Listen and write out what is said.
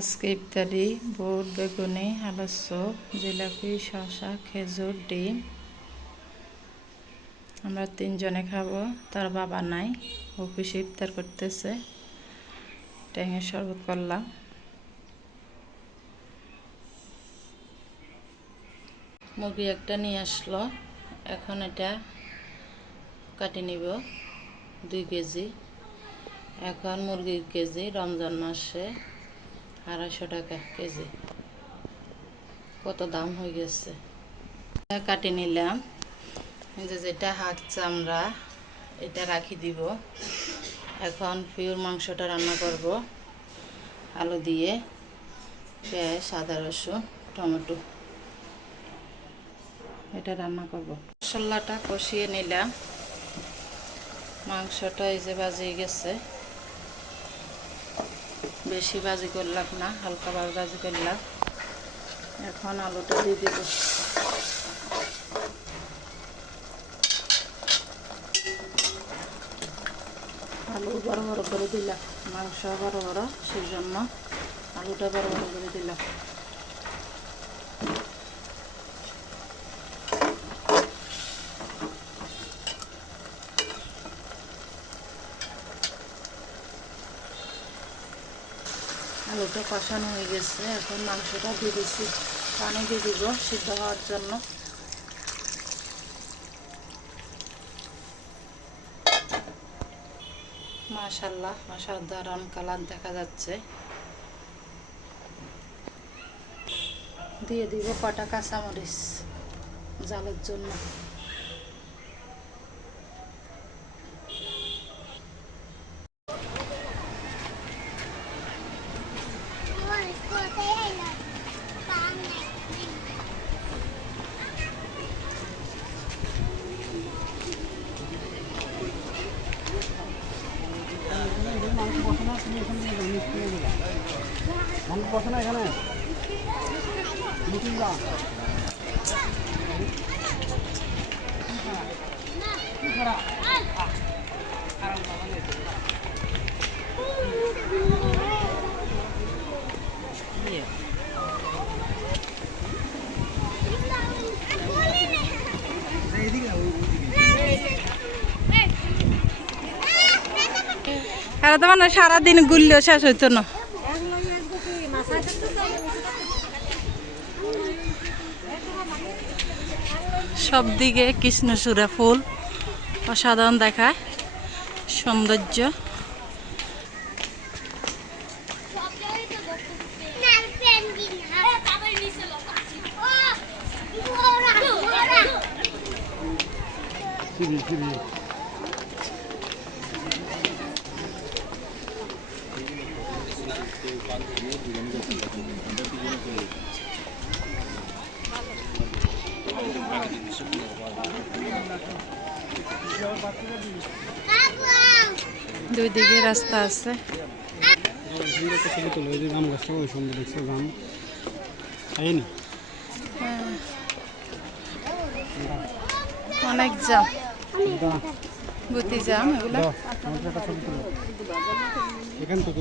আজকে ইফতারি বুট বেগুনি আলুর চপ জিলাপি শসা খেজুর ডিম। আমরা তিনজনে খাবো, তার বাবা নাই, অফিসে ইফতার করতেছে। ট্যাঙের শরবত করলাম। মুরগি একটা নিয়ে আসলো, এখন এটা কাটি নিব 2 কেজি। এখন মুরগির কেজি রমজান মাসে 250 টাকা কেজি। কত দাম হয়ে গেছে। কাটি নিলাম, যেটা হাত চামড়া এটা রাখি দিব। এখন পিওর মাংসটা রান্না করব আলু দিয়ে, পেঁয়াজ আদা রসুন টমেটো এটা রান্না করব। মশলাটা কষিয়ে নিলাম। মাংসটা এই যে বাজিয়ে গেছে, বেশি ভাজি করলাম না, হালকাভাবে ভাজি করলাম। এখন আলুটা দিয়ে দেব। আলু বড় বড় করে দিলাম, মাংস বড় বড়, সেই জন্য আলুটা বড় বড় করে দিলাম। আলুটা কষানো হয়ে গেছে, এখন মাংসটা দিয়ে দিচ্ছি। পানি দিয়ে দিব সিদ্ধ হওয়ার জন্য। মাশাআল্লাহ অসাধারণ কালার দেখা যাচ্ছে। দিয়ে দিব কটা কাঁচামরিচ ঝালের জন্য। আর তো মানে সারাদিন গুললেও শেষ হইতো না। সব দিকে কৃষ্ণচূড়া ফুল অসাধারণ দেখায়, সৌন্দর্য। দুই দিকে রাস্তা আছে। অনেক জাম, গতি জাম এগুলো। এখান থেকে